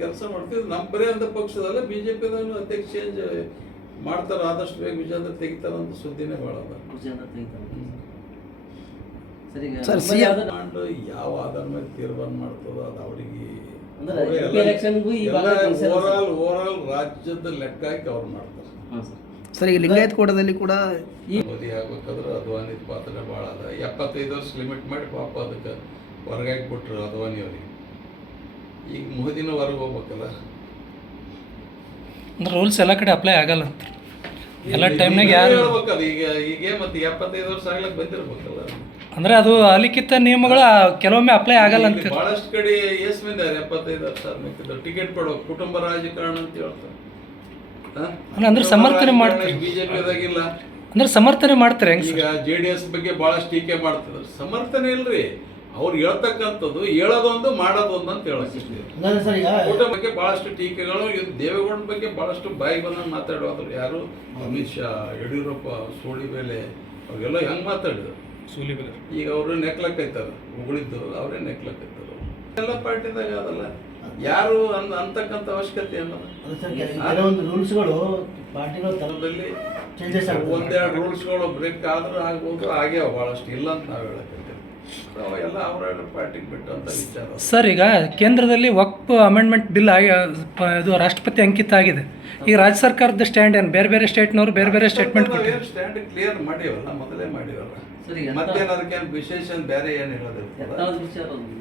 ಕೆಲಸ ಮಾಡ್ತಿದ್ರು ನಮ್ಮ ಬರೀ ಅಂತ ಪಕ್ಷದಲ್ಲೇ ಬಿ ಜೆ ಪಿದನ್ನು ಅಧ್ಯಕ್ಷ ಚೇಂಜ್ ಮಾಡ್ತಾರೆ ಆದಷ್ಟು ಬೇಗ ವಿಜಯ ತೆಗಿತಾರ ಅಂತ ಸುದ್ದಿನೇ ಭಾಳ ಅದ. ಯಾವ ಆಧಾರ ಮೇಲೆ ತೀರ್ಮಾನ ಮಾಡ್ತದೋ ಅದು ಅವರಿಗೆ ಓವರಾಲ್ ಓವರಾಲ್ ರಾಜ್ಯದ ಲೆಕ್ಕ ಹಾಕಿ ಅವ್ರು ಮಾಡ್ತಾರೆ. ಸರಿ. ಈಗ ಲಿಂಗಾಯತ್ ಕೂಟದಲ್ಲಿ ಕೂಡ ಈ ಮೋದಿ ಆಗ್ಬೇಕಾದ್ರೆ ಅದ್ವಾನಿದ ಪಾತ್ರ ಭಾಳ ಅದ. ಎಪ್ಪತ್ತೈದು ವರ್ಷ ಲಿಮಿಟ್ ಮಾಡಿ ಪಾಪ ಅದಕ್ಕೆ ಹೊರಗಾಗಿ ಕೊಟ್ರು ಅದ್ವಾನಿ ಅವ್ರಿಗೆ. ಈಗ ಮೋದಿನೂ ಹೊರಗೆ ಹೋಗ್ಬೇಕಲ್ಲ? ಅಂದ್ರೆ ರೂಲ್ಸ್ ಎಲ್ಲ ಕಡೆ ಅಪ್ಲೈ ಆಗಲ್ಲ ಅಂತ. ಎಲ್ಲ ಟೈಮ್ನಾಗ ಯಾರು ಹೇಳ್ಬೇಕಲ್ಲ ಈಗ ಈಗ ಮತ್ತೆ ಎಪ್ಪತ್ತೈದು ವರ್ಷ ಆಗ್ಲಕ್ಕೆ ಬಂದಿರ್ಬೇಕಲ್ಲ? ಅಂದ್ರೆ ಅದು ಅಲಿಖಿತ ನಿಯಮಗಳು ಕೆಲವೊಮ್ಮೆ ಅಪ್ಲೈ ಆಗಲ್ಲ ಅಂತ ಬಹಳಷ್ಟು ಕಡೆ ಎಸ್ ಮಂದಿ ಎಪ್ಪತ್ತೈದು ವರ್ಷ ಆದ್ಮೇಲೆ ಟಿಕೆಟ್ ಕೊಡೋ ಕುಟುಂಬ ರಾಜಕಾರಣ ಅಂತ ಹೇಳ್ತಾರೆ. ಅಂದ್ರೆ ಸಮರ್ಥನೆ ಮಾಡ್ತಾರೆ. ಬಿಜೆಪಿದಾಗಿಲ್ಲ ಅಂದ್ರೆ ಸಮರ್ಥನೆ ಮಾಡ್ತಾರೆ ಹೆಂಗ್ ಈಗ ಜೆ ಡಿ ಎಸ್ ಬಗ್ಗೆ ಬಹಳಷ್ಟು ಟೀಕೆ ಮಾಡ್ತಿದ್ರು ಸಮರ್ಥನೆ ಇಲ್ರಿ. ಅವ್ರು ಹೇಳ್ತಕ್ಕಂಥದ್ದು ಹೇಳೋದೊಂದು ಮಾಡೋದೊಂದು ಅಂತ ಹೇಳಕ್ಕೆ ಈಗ ಊಟ ಬಗ್ಗೆ ಬಹಳಷ್ಟು ಟೀಕೆಗಳು ಇದು ದೇವೇಗೌಡ ಬಗ್ಗೆ ಬಹಳಷ್ಟು ಬಾಯಿ ಬಂದ ಮಾತಾಡೋದ್ರು ಯಾರು? ಅಮಿತ್ ಶಾ ಯಡಿಯೂರಪ್ಪ ಸೋಳಿ ಮೇಲೆ ಅವೆಲ್ಲ ಹೆಂಗ್ ಮಾತಾಡಿದ್ರು? ಈಗ ಅವರು ನೆಕ್ಲಕ್ಕೈತಾರ ಉಗುಳಿದ್ದು ಅವರೇ ನೆಕ್ಲಕ್ಕೈತಾರ ಎಲ್ಲ ಪಾರ್ಟಿದಾಗ ಅದಲ್ಲ. ಯಾರು ಅನ್ ಅಂತಕ್ಕಂಥ ಅವಶ್ಯಕತೆ ಅನ್ನೋದು ರೂಲ್ಸ್ಗಳು ಪಾರ್ಟಿಗಳ ಒಂದೆರಡು ರೂಲ್ಸ್ಗಳು ಬ್ರೇಕ್ ಆದ್ರೂ ಆಗ್ಬೋದು ಆಗ್ಯಾವ ಬಹಳಷ್ಟು ಇಲ್ಲ ಅಂತ ನಾವು ಹೇಳಕತ್ತೀವಿ ಎಲ್ಲ ಅವರ ಪಾರ್ಟಿಗೆ ಬಿಟ್ಟಂತ ವಿಚಾರ. ಸರ್ ಈಗ ಕೇಂದ್ರದಲ್ಲಿ ವಕ್ಫ್ ಅಮೆಂಡ್ಮೆಂಟ್ ಬಿಲ್ ಆಗಿ ಪ- ಇದು ರಾಷ್ಟ್ರಪತಿ ಅಂಕಿತ ಆಗಿದೆ. ಈಗ ರಾಜ್ಯ ಸರ್ಕಾರದ ಸ್ಟ್ಯಾಂಡ್ ಏನು? ಬೇರೆ ಬೇರೆ ಸ್ಟೇಟ್ನವರು ಬೇರೆ ಬೇರೆ ಸ್ಟೇಟ್ಮೆಂಟ್ ಕೊಟ್ಟಿದ್ದಾರೆ. ಸ್ಟ್ಯಾಂಡ್ ಕ್ಲಿಯರ್ ಮಾಡಿವಲ್ಲ? ಮೊದಲೇ ಮಾಡಿವಲ್ಲ? ಸರಿ, ಎಂತ- ಮತ್ತೇನು ಅದಕ್ಕೇನು ವಿಶೇಷ ಬೇರೆ ಏನು ಹೇಳೋದಿರ್ತದ ಎತ್ತಾದ ವಿಚಾರ ಅದು.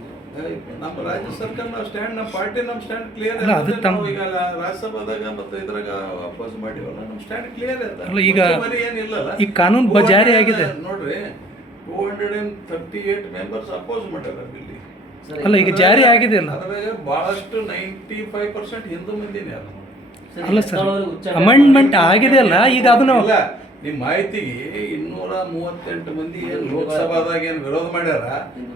ನಮ್ಮ ರಾಜ್ಯ ಸರ್ಕಾರ ನಾವು ಸ್ಟ್ಯಾಂಡ್ ನಮ್ಮ ಪಾರ್ಟಿ ನಮ್ಮ ಸ್ಟ್ಯಾಂಡ್ ಕ್ಲಿಯರ್ ಅಲ್ಲ, ಅದು ತಮ್ಮ- ಈಗ ರಾಜ್ಯಸಭಾದಾಗ ಮತ್ತೆ ಇದ್ರಾಗ ಅಪೋಸ್ ಮಾಡಿವಲ್ಲ? ನಮ್ಮ ಸ್ಟ್ಯಾಂಡ್ ಕ್ಲಿಯರ್ ಅದ ಅಲ್ಲ, ಈಗ- ಏನಿಲ್ಲ ಈಗ ಈ ಕಾನೂನು ಬ- ಜಾರಿ ಆಗಿದೆ. ನೋಡ್ರಿ. Two hundred and thirty eight members oppose ಮಾಡ್ಯಾರ ಇಲ್ಲಿ ಅಲ್ಲ ಈಗ ಜಾರಿ ಆಗಿದೆ ಅಲ್ಲ ಅದ್ರಾಗ ಬಹಳಷ್ಟು ನೈಂಟಿ ಫೈವ್ ಪರ್ಸೆಂಟ್ ಹಿಂದೂ ಮಂದಿನೇ ಸರ್, ಅಲ್ಲ ಸರ್ ಅಮೆಂಡ್ಮೆಂಟ್ ಆಗಿದೆ ಅಲ್ಲ ಈಗ ಅದನ್ನ ಇಲ್ಲ ನಿಮ್ಮ ಮಾಹಿತಿಗೆ ಇನ್ನೂರ ಮೂವತ್ತೆಂಟು ಮಂದಿ ಏನು ಲೋಕಸಭಾದಾಗ ಏನು ವಿರೋಧ ಮಾಡ್ಯಾರ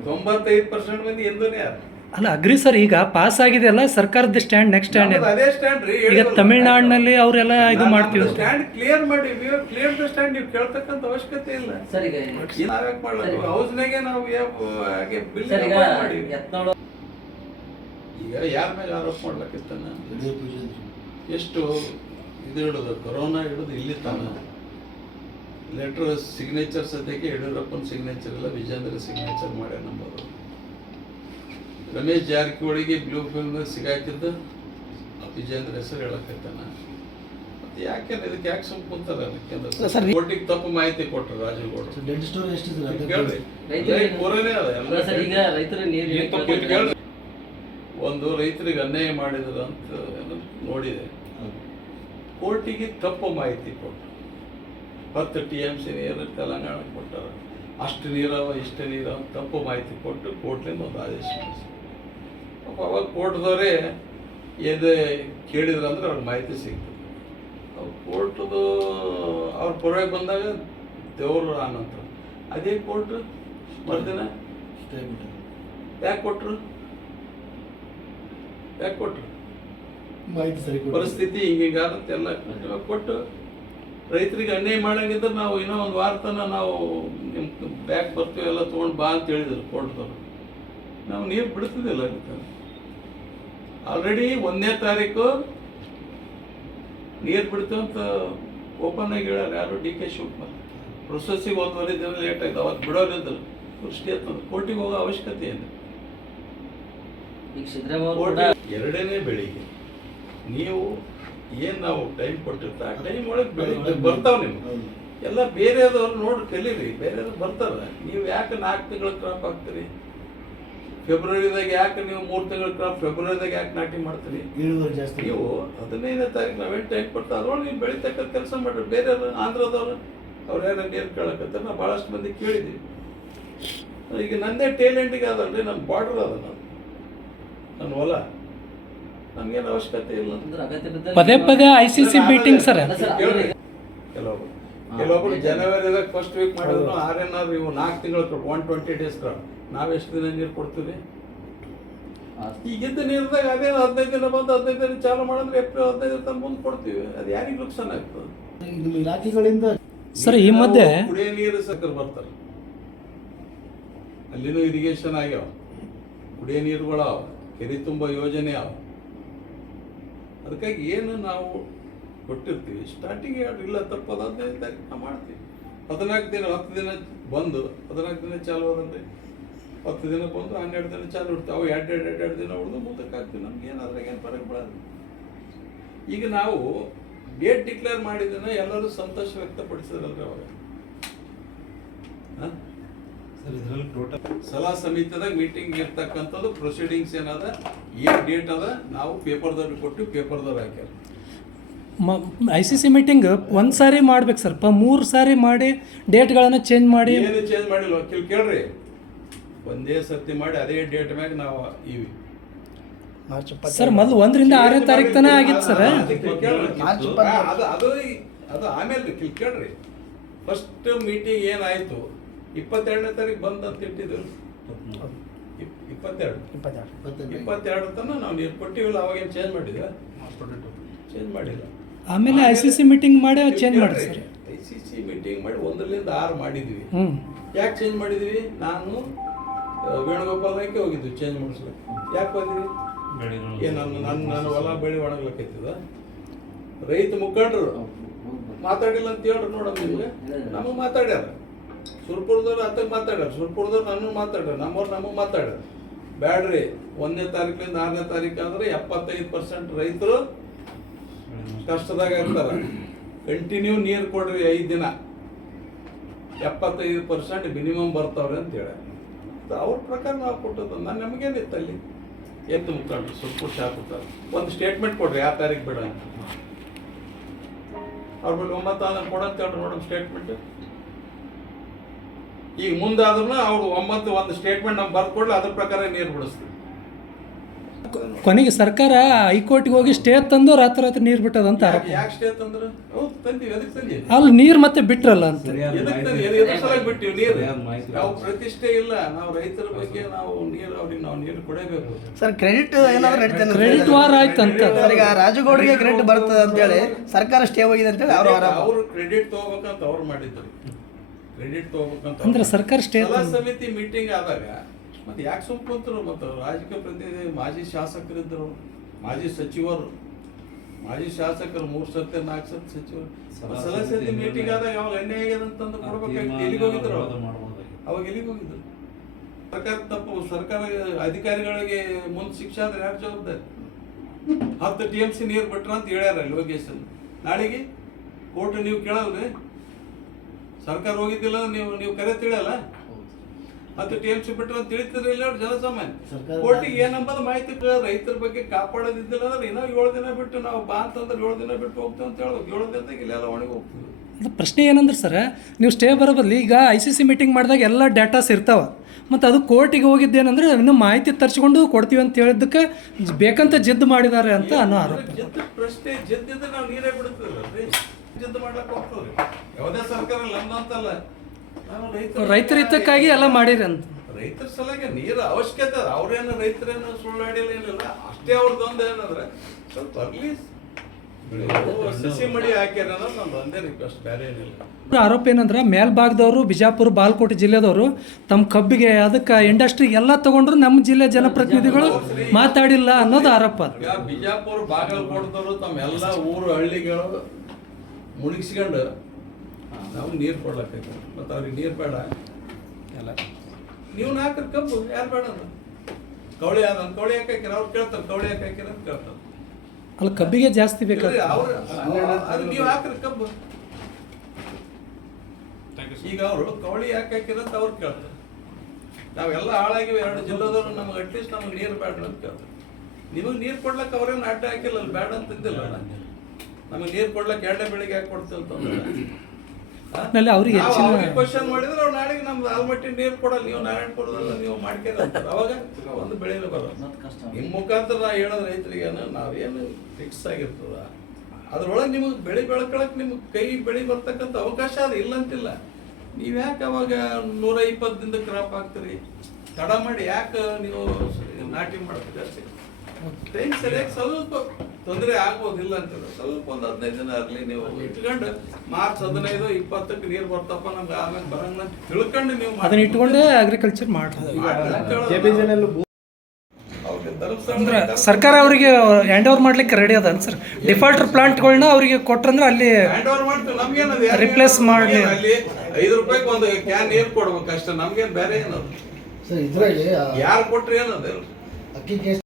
ತೊಂಬತ್ತೈದು ಪರ್ಸೆಂಟ್ ಮಂದಿ ಹಿಂದೂನೇ ಯಾರು ಅಲ್ಲ ಅಗ್ರಿ ಸರ್ ಈಗ ಪಾಸ್ ಆಗಿದೆ ಅಲ್ಲ ಸರ್ಕಾರದ ಸ್ಟ್ಯಾಂಡ್ ನೆಕ್ಸ್ಟ್ ಸ್ಟ್ಯಾಂಡ್ ಇದೆ. ಅದೇ ಸ್ಟ್ಯಾಂಡ್ ರೀ ಈಗ ತಮಿಳ್ನಾಡಿನಲ್ಲಿ ಅವರೆಲ್ಲ ಇದು ಮಾಡ್ತೀವಿ. ಸ್ಟ್ಯಾಂಡ್ ಕ್ಲಿಯರ್ ಮಾಡಿ ಕ್ಲಿಯರ್ ದ ಸ್ಟ್ಯಾಂಡ್ ನೀವು ಕೇಳ್ತಕ್ಕಂತ ಅವಶ್ಯಕತೆ ಇಲ್ಲ. ಸರ್ ಈಗ ನಾವ್ಯಾಕೆ ಮಾಡ್ಲಕ್ಕ ಹೌಸ್ನಾಗೆ ನಾವು ಯಾವ ಹಾಗೆ ಬಿಲ್ ಸರ್ ಈಗ ಮಾಡಿ? ಎತ್ನಾಳು ಈಗ ಯಾರ ಮೇಲೆ ಆರೋಪ ಮಾಡ್ಲಕ್ಕಿತ್ತಾನ? ಎಷ್ಟು ಇದು ಹಿಡಿದು ಕೊರೋನಾ ಹಿಡಿದು ಇಲ್ಲಿ ತಾನ? ಲೆಟರ್ ಸಿಗ್ನೇಚರ್ ಸದ್ಯಕ್ಕೆ ಯಡಿಯೂರಪ್ಪನ ಸಿಗ್ನೇಚರ್ ಇಲ್ಲ ವಿಜೇಂದ್ರ ಸಿಗ್ನೇಚರ್ ಮಾಡ್ಯಾರ ನಂಬೋದು ರಮೇಶ್ ಜಾರಕಿಹೊಳಿಗೆ ಬ್ಲೂ ಫಿಲ್ಮ್ದಾಗ ಸಿಗಾಕಿದ್ದು ಅಭಿಜೇಂದ್ರ ಹೆಸರು ಹೇಳಕತ್ತಾನ. ಮತ್ತೆ ಯಾಕೆ ಇದಕ್ಕೆ ಯಾಕೆ ಸುಮ್ ಕುಂತಾರ ಕೋರ್ಟಿಗೆ ತಪ್ಪು ಮಾಹಿತಿ ಕೊಟ್ಟರು ರಾಜುಗೌಡ ಡೆಡ್ ಸ್ಟೋರಿ ಎಷ್ಟಿದೆ ಅದು ಕೇಳ್ರಿ. ರೈತರಿಗೆ- ಅದ ಎಲ್ಲ ಸರ್ ಈಗ ರೈತರ ನೀರು ಒಂದು ರೈತರಿಗೆ ಅನ್ಯಾಯ ಮಾಡಿದ್ರು ಅಂತ ಏನೋ ನೋಡಿದೆ. ಕೋರ್ಟಿಗೆ ತಪ್ಪು ಮಾಹಿತಿ ಕೊಟ್ಟರು. ಹತ್ತು ಟಿ ಎಂ ಸಿ ನೀರು ತೆಲಂಗಾಣ ಕೊಟ್ಟಾರ. ಅಷ್ಟು ನೀರವ ಇಷ್ಟು ನೀರವ ತಪ್ಪು ಮಾಹಿತಿ ಕೊಟ್ಟು ಕೋರ್ಟ್ಲಿಂದ ಒಂದು ಆದೇಶ ಮಾಡಿಸಿ ಅವಾಗ ಕೋರ್ಟ್ದವರೇ ಎದೆ ಕೇಳಿದ್ರು ಅಂದ್ರೆ ಅವ್ರಿಗೆ ಮಾಹಿತಿ ಸಿಗ್ತದೆ. ಅವ್ರು ಕೋರ್ಟ್ದು ಅವ್ರ ಪರವಾಗಿ ಬಂದಾಗ ದೇವರು ಆನಂತರ ಅದೇ ಕೋರ್ಟ್ ಮರುದಿನ ಸ್ಟೇ ಬಿಟ್ಟು. ಯಾಕೆ ಕೊಟ್ರು? ಯಾಕೆ ಕೊಟ್ರು? ಮಾಹಿತಿ ಸರಿ. ಪರಿಸ್ಥಿತಿ ಹಿಂಗಿಂಗಾದಂತೆಲ್ಲ ಕೊಟ್ಟು ರೈತರಿಗೆ ಅನ್ಯಾಯ ಮಾಡಂಗಿದ್ರೆ ನಾವು ಇನ್ನೂ ಒಂದು ವಾರ ತನಕ ನಾವು ನಿಮ್ಮ ಬ್ಯಾಗ್ ಬರ್ತೀವಿ ಎಲ್ಲ ತೊಗೊಂಡು ಬಾ ಅಂತ ಹೇಳಿದ್ರು ಕೋರ್ಟ್ದವ್ರು. ನಾವು ನೀರು ಬಿಡ್ತಿದ್ದಿಲ್ಲ ಆಲ್ರೆಡಿ ಒಂದನೇ ತಾರೀಕು ನೀರು ಬಿಡ್ತು ಅಂತ ಓಪನ್ ಆಗಿ ಹೇಳ್ಯಾರ ಯಾರು ಡಿ ಕೆ ಶಿವಕುಮಾರ್. ಪ್ರೊಸೆಸ್ಸಿಗೆ ಒಂದುವರೆ ದಿನ ಲೇಟ್ ಆಯ್ತು ಅವತ್ತು ಬಿಡೋರಿದ್ರು ಸೃಷ್ಟಿ ಆಯ್ತು ಕೋರ್ಟಿಗೆ ಹೋಗೋ ಅವಶ್ಯಕತೆ ಏನು ಎರಡನೇ ಬೆಳಿಗ್ಗೆ ನೀವು ಏನ್ ನಾವು ಟೈಮ್ ಕೊಟ್ಟಿರ್ತ ಆ ಟೈಮ್ ಒಳಗೆ ಬೆಳಿಗ್ಗೆ ಬರ್ತಾವ ನಿಮ್ಗೆ. ಎಲ್ಲ ಬೇರೆದವ್ರು ನೋಡಿ ಕಲೀರಿ ಬೇರೆಯವ್ರು ಬರ್ತಾರೆ. ನೀವು ಯಾಕೆ ನಾಲ್ಕು ತಿಂಗಳ ಕ್ರಾಪ್ ಹಾಕ್ತೀರಿ? ಫೆಬ್ರವರಿದಾಗ ಯಾಕೆ ನೀವು ಮೂರು ತಿಂಗಳ ಕ್ರಾಪ್ ಫೆಬ್ರವರಿದಾಗ ಯಾಕೆ ನಾಟಿ ಮಾಡ್ತೀರಿ? ಇಳುವರಿ ಜಾಸ್ತಿ. ನೀವು ಹದಿನೈದನೇ ತಾರೀಕು ನಾವೇನು ಟೈಮ್ ಕೊಡ್ತಾ ಅದ್ರೊಳಗೆ ನೀವು ಬೆಳಿತಕ್ಕ ಕೆಲಸ ಮಾಡ್ರಿ. ಬೇರೆ ಆಂಧ್ರದವ್ರು ಅವ್ರು ಯಾರು ನೀರು ಕೇಳಕ್ಕಂತ ನಾವು ಭಾಳಷ್ಟು ಮಂದಿ ಕೇಳಿದ್ದೀವಿ ಈಗ ನಂದೇ ಟೇಲೆಂಟಿಗೆ ಅದಲ್ರಿ ನಮ್ಮ ಬಾರ್ಡರ್ ಅದ ನಾನು ನನ್ನ ಹೊಲ. ನಮ್ಗೇನು ಅವಶ್ಯಕತೆ ಇಲ್ಲ. ಅಂದ್ರೆ ಅಗತ್ಯ ಪದೇ ಪದೇ I C C meeting sir. ಕೆಲವೊಬ್ಬರು ಕೆಲವೊಬ್ರು. ಜನವರಿದಾಗ ಫಸ್ಟ್ ವೀಕ್ ಮಾಡಿದ್ರು ಆರ್ ಎನ್ ಆರ್ ಇವು ನಾಲ್ಕು ತಿಂಗಳು ಒನ್ ಟ್ವೆಂಟಿ ಡೇಸ್ ಕ್ರಾಪ್ ನಾವು ಎಷ್ಟು ದಿನ ನೀರು ಕೊಡ್ತೀವಿ? ಆ, ಈಗಿದ್ದ ನೀರ್ದಾಗ ಅದೇ ಹದಿನೈದು ದಿನ ಬಂದು ಹದಿನೈದು ದಿನ ಚಾಲು ಮಾಡಿದ್ರೆ ಏಪ್ರಿಲ್ ಹದಿನೈದು ತನಕ ಮುಂದೆ ಕೊಡ್ತೀವಿ. ಅದು ಯಾರಿಗೆ ನುಕ್ಸಾನ ಆಗ್ತದೆ? ನಿಮ್ಮ ಇಲಾಖೆಗಳಿಂದ ಸರ್, ಈ ಮಧ್ಯೆ- ಕುಡಿಯ ನೀರು ಸಕ್ಕರೆ ಬರ್ತಾರೆ. ಅಲ್ಲಿನೂ ಇರಿಗೇಷನ್ ಆಗ್ಯಾವ. ಕುಡಿಯ ನೀರುಗಳು ಅವ ಕೆರೆ ತುಂಬ ಯೋಜನೆ ಅವ. ಅದಕ್ಕಾಗಿ ಏನು ನಾವು ಕೊಟ್ಟಿರ್ತೀವಿ. ಸ್ಟಾರ್ಟಿಂಗ್ ಹೇಳಿ ಇಲ್ಲ ಅದು. ಹದಿನೈದು ತಾರೀಕು ನಾವು ಮಾಡ್ತೀವಿ ಹದಿನಾಲ್ಕು ದಿನ ಹತ್ತು ದಿನ ಬಂದು ಹದಿನಾಲ್ಕು ದಿನ ಚಾಲು ಹೋದಂದ್ರೆ ಹತ್ತು ದಿನ ಬಂದು ಹನ್ನೆರಡು ದಿನ ಚಾಲು ಇಡ್ತೀವಿ. ಅವು ಎರಡು ಎರಡು ಎರಡು ಎರಡು ದಿನ ಹೊಡೆದು ಮುಂದಕ್ಕೆ ಹಾಕ್ತೀವಿ. ನಮ್ಗೆ ಏನು ಅದ್ರಾಗ ಏನು ಫರಕ್ ಬಿಡೋದು ಈಗ ನಾವು ಡೇಟ್ ಡಿಕ್ಲೇರ್ ಮಾಡಿದ್ದನ್ನು ಎಲ್ಲರೂ ಸಂತೋಷ ವ್ಯಕ್ತಪಡಿಸಿದ್ರಲ್ರಿ ಅವಾಗ? ಹ? ಸರ್ ಇದರಲ್ಲಿ ಟೋಟಲ್ ಸಲಹಾ ಸಮಿತಿದಾಗ ಮೀಟಿಂಗ್ ಇರ್ತಕ್ಕಂಥದ್ದು ಪ್ರೊಸೀಡಿಂಗ್ಸ್ ಏನದ ಏನು ಡೇಟ್ ಅದ ನಾವು ಪೇಪರ್ದವ್ರಿಗೆ ಕೊಟ್ಟು ಪೇಪರ್ದವ್ರು ಹಾಕ್ಯಾರ. ಐ ಸಿ ಸಿ ಮೀಟಿಂಗ್ ಒಂದು ಸಾರಿ ಮಾಡ್ಬೇಕು ಸರ್ ಪ ಮೂರು ಸಾರಿ ಮಾಡಿ ಡೇಟ್ಗಳನ್ನು ಚೇಂಜ್ ಮಾಡಿ. ಏನು ಚೇಂಜ್ ಮಾಡಿಲ್ಲ ವಕೀಲ್ ಕೇಳ್ರಿ. ಒಂದೇ ಸರ್ತಿ ಮಾಡಿ ಅದೇ ಡೇಟ್ ಮ್ಯಾಗ ನಾವು ಇವಿ. ಮಾರ್ಚ್ ಇಪ್ಪತ್ತು ಸರ್ ಮೊದಲು ಒಂದರಿಂದ ಆರನೇ ತಾರೀಕು ತನಕ ಆಗಿತ್ತು ಸರ್ ಅದಕ್ಕೆ ಕೇಳ್ರಿ. ಮಾರ್ಚ್ ಅದು ಅದು ಅದು ಆಮೇಲೆ ಕೇಳ್ರಿ. ಫಸ್ಟ್ ಮೀಟಿಂಗ್ ಏನಾಯ್ತು? ಇಪ್ಪತ್ತೆರಡನೇ ತಾರೀಕು ಬಂದು ಅಂತ ಇಟ್ಟಿದ್ರು. ಇಪ್- ಇಪ್ಪತ್ತೆರಡು. ಇಪ್ಪತ್ತೆರಡು. ಇಪ್ಪತ್ತೆರಡು. ಇಪ್ಪತ್ತೆರಡು ತನಕ ನಾವು ನೀರು ಕೊಟ್ಟಿವಿಲ್ಲ ಅವಾಗೇನು ಚೇಂಜ್ ಮಾಡಿದ್ವಿ ಚೇಂಜ್ ಮಾಡಿಲ್ಲ. ಆಮೇಲೆ ಐ ಸಿ ಸಿ ಮೀಟಿಂಗ್ ಮಾಡಿ ಚೇಂಜ್ ಮಾಡಿ sir. I C C meeting ಮಾಡಿ ಒಂದರಿಂದ ಆರು ಮಾಡಿದ್ವಿ. ಹ್ಞೂ ಯಾಕೆ ಚೇಂಜ್ ಮಾಡಿದ್ವಿ? ನಾನು ಆ, ವೇಣುಗೋಪಾಲ್ ನಾಯ್ಕೆ ಹೋಗಿದ್ವಿ ಚೇಂಜ್ ಮಾಡಿಸ್ಲಿಕ್ಕೆ. ಯಾಕೆ ಬಂದ್ವಿ? ಏನು ನನ್ನ ನನ್ನ ನನ್ನ ಹೊಲ ಬೆಳೆ ಒಣಗ್ಲಕ್ಕೈತಿದ ರೈತ ಮುಖಂಡರು. ಮಾತಾಡಿಲ್ಲ ಅಂತ ಹೇಳ್ರಿ ನೋಡಮ್ಮ ನಿಮ್ಗೆ. ನಮಗೆ ಮಾತಾಡ್ಯಾರ. ಸುರ್ಪುರದವ್ರು ಅಂತ ಮಾತಾಡ್ಯಾರ. ಸುರ್ಪುರದವ್ರು ನನ್ನ ಮಾತಾಡ್ಯಾರ. ನಮ್ಮವ್ರು ನಮಗೆ ಮಾತಾಡ್ಯಾರ. ಬ್ಯಾಡ್ರಿ. ಒಂದನೇ ತಾರೀಕಿಂದ ಆರನೇ ತಾರೀಕು ಆದ್ರೆ ಎಪ್ಪತ್ತೈದು ಪರ್ಸೆಂಟ್ ರೈತರು ಕಷ್ಟದಾಗ ಇರ್ತಾರ ಕಂಟಿನ್ಯೂ ನೀರು ಕೊಡ್ರಿ ಐದು ದಿನ. ಎಪ್ಪತ್ತೈದು ಪರ್ಸೆಂಟ್ ಮಿನಿಮಮ್ ಬರ್ತಾವ್ರೆ ಅಂತ ಹೇಳ ಅವ್ರ ಪ್ರಕಾರ ನಾವು ಕೊಟ್ಟದ್ದು. ನಾನು ನಮಗೇನಿತ್ತು ಅಲ್ಲಿ. ಎತ್ತು ಮುಖಂಡ್ರು ಸ್ವಲ್ಪ ಶಾಪುತ್ತಾರೆ ಒಂದು ಸ್ಟೇಟ್ಮೆಂಟ್ ಕೊಡ್ರಿ, ಆ ತಾರೀಕು ಬೇಡ ಅವ್ರ ಬಗ್ಗೆ ಒಂಬತ್ತು ಕೊಡಂತ ಹೇಳ್ರಿ ನೋಡಮ್ ಸ್ಟೇಟ್ಮೆಂಟ್ ಈಗ ಮುಂದಾದ್ರೂ ಅವ್ರು ಒಂಬತ್ತು, ಒಂದು ಸ್ಟೇಟ್ಮೆಂಟ್ ನಮ್ಗೆ ಬರ್ದು ಕೊಡ್ಲಿ, ಅದ್ರ ಪ್ರಕಾರ ನೀರು ಬಿಡಿಸ್ತೀವಿ. ಕೊನೆಗೆ ಸರ್ಕಾರ ಹೈಕೋರ್ಟ್ಗೆ ಹೋಗಿ ಸ್ಟೇ ತಂದು ರಾತ್ರಿ ರಾತ್ರಿ ನೀರು ಬಿಟ್ಟದಂತ ಆರೋಪ. ಯಾಕೆ ಸ್ಟೇಟ್ ಅಂದ್ರೆ ಹೌದು ತಂದೀವಿ ಅದಕ್ಕೆ ತಂದೀವಿ ಅಲ್ಲಿ ನೀರು ಮತ್ತೆ ಬಿಟ್ರಲ್ಲ ಅಂತ. ಪ್ರತಿಷ್ಠೆ ಇಲ್ಲ. ನಾವು ರೈತರ ಬಗ್ಗೆ ನಾವು ನೀರು ಅವ್ರಿಗೆ ನಾವು ನೀರು ಕೊಡಬೇಕು. ಸರ್ ಕ್ರೆಡಿಟ್ ಏನಾದ್ರು ನಡೀತಾನೆ ಕ್ರೆಡಿಟ್ ವಾರ ಆಯ್ತಂತ. ಸರ್ ಈಗ ರಾಜಗೌಡರಿಗೆ ಕ್ರೆಡಿಟ್ ಬರ್ತದೆ ಅಂತೇಳಿ ಸರ್ಕಾರ ಸ್ಟೇ ಹೋಗಿದೆ ಅಂತೇಳಿ ಹೇಳಿ ಆರೋಪ. ಅವರು ಕ್ರೆಡಿಟ್ ತಗೋಬೇಕಂತ ಅವ್ರು ಮಾಡಿದ್ರು. ಕ್ರೆಡಿಟ್ ತಗೋಬೇಕಂತ ಅವ್ರು ಅಂದ್ರೆ ಸರ್ಕಾರ ಸ್ಟೇ ಸಮಿತಿ ಮೀಟಿಂಗ್ ಆದಾಗ ಮತ್ತೆ ಯಾಕೆ ಸೊಪ್ಪು ಅಂತಾರೆ ಮತ್ತೆ ರಾಜಕೀಯ ಪ್ರತಿನಿಧಿ ಮಾಜಿ ಶಾಸಕರಿದ್ದರು ಮಾಜಿ ಸಚಿವರು. ಮಾಜಿ ಶಾಸಕರು ಮೂರ್ ಸತ್ಯ ನಾಲ್ಕು ಸತ್ ಸಚಿವರು. ಸಮಿತಿ ಮೀಟಿಂಗ್ ಆದಾಗ ಅವಾಗ ಎಣ್ಣೆ ಆಗ್ಯದ ಅಂತಂದು ಕೊಡ್ಬೇಕಾಗಿತ್ತು ಎಲ್ಲಿಗೆ ಹೋಗಿದ್ರು ಅವಾಗ ಎಲ್ಲಿಗೆ ಹೋಗಿದ್ರು? ಸರ್ಕಾರ ತಪ್ಪು ಸರ್ಕಾರ ಅಧಿಕಾರಿಗಳಿಗೆ ಮುಂದೆ ಶಿಕ್ಷೆ ಆದ್ರೆ ಯಾರು ಜವಾಬ್ದಾರಿ? ಹತ್ತು ಟಿ ಎಂ ಸಿ ನೀರು ಬಿಟ್ರ ಅಂತ ಹೇಳ್ಯಾರ ಲೋಕೇಶನ್ ನಾಳೆಗೆ ಕೋರ್ಟ್ ನೀವು ಕೇಳಲ್ರಿ ಸರ್ಕಾರ ಹೋಗಿದ್ದಿಲ್ಲ ನೀವು ನೀವು ಕರೆ ತಿಳಿಯಲ್ಲ ಹತ್ತು ಟಿ ಎಂ ಸಿ ಬಿಟ್ರ ಅಂತ ತಿಳಿತಿರಲಿಲ್ಲ ಅವ್ರು ಜನಸಾಮಾನ್ಯ. ಕೋರ್ಟ್ ಕೋರ್ಟಿಗೆ ಏನಂಬದ ಮಾಹಿತಿ ರೈತರ ಬಗ್ಗೆ ಕಾಪಾಡೋದಿದ್ದಿಲ್ಲ ಅಂದ್ರೆ ಇನ್ನೂ ಏಳು ದಿನ ಬಿಟ್ಟು ನಾವು ಬಾ ಅಂತಂದ್ರೆ ಏಳು ದಿನ ಬಿಟ್ಟು ಹೋಗ್ತೇವೆ ಅಂತ ಹೇಳ್ಬೇಕು. ಏಳು ದಿನದಾಗ ಇಲ್ಲೆಲ್ಲ ಒಣಗಿ ಹೋಗ್ತೀವಿ ಅದು ಪ್ರಶ್ನೆ ಏನಂದ್ರೆ ಸರ್ ನೀವು ಸ್ಟೇ ಬರೋ ಬದಲು ಈಗ ಐ ಸಿ ಸಿ ಮೀಟಿಂಗ್ ಮಾಡಿದಾಗ ಎಲ್ಲ ಡೇಟಾಸ್ ಇರ್ತಾವೆ. ಮತ್ತು ಅದು ಕೋರ್ಟಿಗೆ ಹೋಗಿದ್ದೇನೆಂದ್ರೆ ಇನ್ನೂ ಮಾಹಿತಿ ತರಿಸ್ಕೊಂಡು ಕೊಡ್ತೀವಿ ಅಂತ ಹೇಳಿದ್ದಕ್ಕೆ ಬೇಕಂತ ಜಿದ್ದು ಮಾಡಿದ್ದಾರೆ ಅಂತ ಅನ್ನೋ ಆರೋಪ. ಜಿದ್ದು ಪ್ರಶ್ನೆ ಜಿದ್ದಿದ್ರೆ ನಾವು ನೀರೇ ಬಿಡ್ತೀವಿ ಜಿದ್ದು ಮಾಡ್ಲಿಕ್ಕೆ ಹೋಗ್ತೀವಿ ಯಾವುದೇ ಸರ್ಕಾರ ನಮ್ದಂತಲ್ಲ ರೈತರ ಹಿತಕ್ಕಾಗಿ ಎಲ್ಲ ಮಾಡಿರಿ ಅಂತ ರೈತರ ಸಲಹೆ ನೀರ ಅವಶ್ಯಕತೆ ಅದ. ಅವ್ರೇನು ರೈತರೇನು ಸುಳ್ಳಾಡಿಲ್ಲ ಏನಿಲ್ಲ. ಅಷ್ಟೇ ಅವ್ರದ್ದೊಂದು ಏನಂದ್ರೆ ಸ್ವಲ್ಪ ಅರ್ಲಿ ಸಸಿ ಮಡಿ ಹಾಕ್ಯಾರ ಅನ್ನೋದು ನಮ್ದು ಒಂದೇ ರಿಕ್ವೆಸ್ಟ್ ಬೇರೆ ಏನಿಲ್ಲ. ಆರೋಪ ಏನಂದ್ರೆ ಮೇಲ್ಭಾಗದವರು ಬಿಜಾಪುರ ಬಾಲ್ಕೋಟೆ ಜಿಲ್ಲೆದವರು ತಮ್ಮ ಕಬ್ಬಿಗೆ ಅದಕ್ಕೆ ಇಂಡಸ್ಟ್ರಿ ಎಲ್ಲ ತಗೊಂಡ್ರು ನಮ್ಮ ಜಿಲ್ಲೆ ಜನಪ್ರತಿನಿಧಿಗಳು ಮಾತಾಡಿಲ್ಲ ಅನ್ನೋದು ಆರೋಪ ಅದು. ಈಗ ಬಿಜಾಪುರ ಬಾಗಲಕೋಟದವರು ತಮ್ಮೆಲ್ಲ ಊರು ಹಳ್ಳಿಗಳು ಮುಳುಗಿಸ್ಕೊಂಡು ನಾವು ನೀರು ಕೊಡ್ಲಕ್ಕೈತೆ ಮತ್ತು ಅವ್ರಿಗೆ ನೀರು ಬೇಡ. ಎಲ್ಲ. ನೀವು ನಾಲ್ಕರ ಕಬ್ಬು ಯಾರು ಬೇಡ ಅಂದ್ರು? ಕವಳಿ ಅದ ಕವಳಿ ಯಾಕೆ ಹಾಕಿರ ಅವ್ರು ಕೇಳ್ತಾರೆ ಕವಳಿ ಯಾಕೆ ಹಾಕಿರ ಅಂತ ಕೇಳ್ತಾರೆ. ಅಲ್ಲ ಕಬ್ಬಿಗೆ ಜಾಸ್ತಿ ಬೇಕು? ಅವ್ರು ಅದು ನೀವು ಹಾಕ್ರಿ ಕಬ್ಬು. ಈಗ ಅವರು ಕವಳಿ ಯಾಕೆ ಹಾಕಿರ ಅಂತ ಅವ್ರು ಕೇಳ್ತಾರೆ. ನಾವೆಲ್ಲ ಹಾಳಾಗಿವೆ ಎರಡು ಜಿಲ್ಲೆದವರು ನಮ್ಗೆ ಅಟ್ಲೀಸ್ಟ್ ನಮ್ಗೆ ನೀರು ಬೇಡ ಅಂತ ಕೇಳ್ತಾರೆ. ನಿಮಗೆ ನೀರು ಕೊಡ್ಲಕ್ಕೆ ಅವ್ರೇನು ಅಡ್ಡ ಹಾಕಿಲ್ಲ ಅಲ್ಲಿ ಬೇಡ ಅಂತಿದ್ದಿಲ್ಲ ನಮಗೆ ನೀರು ಕೊಡ್ಲಕ್ಕೆ ಎರಡೇ ಬೆಳಿಗ್ಗೆ ಯಾಕೆ ಕೊಡ್ತೀವಿ ಅಂತಂದ್ರೆ ನಲ್ಲಿ ಅವ್ರಿಗೆ ಹೆಚ್ಚಿನ ಕ್ವಶನ್ ಮಾಡಿದ್ರೆ ಅವ್ರು ನಾಳೆಗೆ ನಮ್ದು ಆಲ್ಮಟ್ಟಿ ನೀರು ಕೊಡಲ್ಲ ನೀವು ನಾರಾಯಣಪುರದಲ್ಲ ನೀವು ಮಾಡ್ಕೇರ ಅಂತಾರೆ. ಅವಾಗ ಒಂದು ಬೆಳೆಯಲು ಬರೋದು ನಿಮ್ಮ ಮುಖಾಂತರ ನಾ ಹೇಳೋದು ರೈತರಿಗೆ ನಾವೇನು ಫಿಕ್ಸ್ ಆಗಿರ್ತದ? ಅದ್ರೊಳಗೆ ನಿಮಗೆ ಬೆಳೆ ಬೆಳ್ಕೊಳಕ್ ನಿಮ್ಗೆ ಕೈ ಬೆಳೆ ಬರ್ತಕ್ಕಂಥ ಅವಕಾಶ ಅದು ಇಲ್ಲಂತಿಲ್ಲ ನೀವು ಯಾಕೆ ಅವಾಗ ನೂರ ಇಪ್ಪತ್ತು ದಿನದ ಕ್ರಾಪ್ ಹಾಕ್ತೀರಿ? ತಡ ಮಾಡಿ ಯಾಕೆ ನೀವು ನಾಟಿ ಮಾಡ್ತೀರಿ ಜಾಸ್ತಿ? ಟೈಮ್ ಸರಿಯಾಗಿ ಸ್ವಲ್ಪ ತೊಂದರೆ ಆಗ್ಬೋದಿಲ್ಲ ಅಂತ ಸ್ವಲ್ಪ ಒಂದು ಹದಿನೈದು ದಿನ ಆಗಲಿ ನೀವು ಇಟ್ಕೊಂಡು ಮಾರ್ಚ್ ಹದಿನೈದು ಇಪ್ಪತ್ತಕ್ಕೆ ನೀರು ಬರ್ತಪ್ಪ ನಮ್ಗೆ ಆಮೇಲೆ ಬರಂಗ ತಿಳ್ಕೊಂಡು ನೀವು ಅದನ್ನ ಇಟ್ಕೊಂಡೇ ಅಗ್ರಿಕಲ್ಚರ್ ಧರ್ಮ ಅಂದ್ರೆ ಸರ್ಕಾರ ಅವರಿಗೆ ಹ್ಯಾಂಡ್ ಓವರ್ ಮಾಡ್ಲಿಕ್ಕೆ ರೆಡಿ ಅದ ಸರ್ ಡಿಫಾಲ್ಟರ್ ಪ್ಲಾಂಟ್ಗಳನ್ನ ಅವರಿಗೆ ಕೊಟ್ರಂದ್ರೆ ಅಲ್ಲಿ ರಿಪ್ಲೇಸ್ ಮಾಡ್ಲಿ. ಅಲ್ಲಿ ಐದು ರೂಪಾಯಿಗೆ ಒಂದು ಕ್ಯಾನ್ ನೀರು ಕೊಡ್ಬೇಕು ಅಷ್ಟೇ ನಮ್ಗೇನು ಬೇರೆ ಏನದು? ಯಾರು ಕೊಟ್ರಿ ಏನದು? ಅಕ್ಕಿಗೆ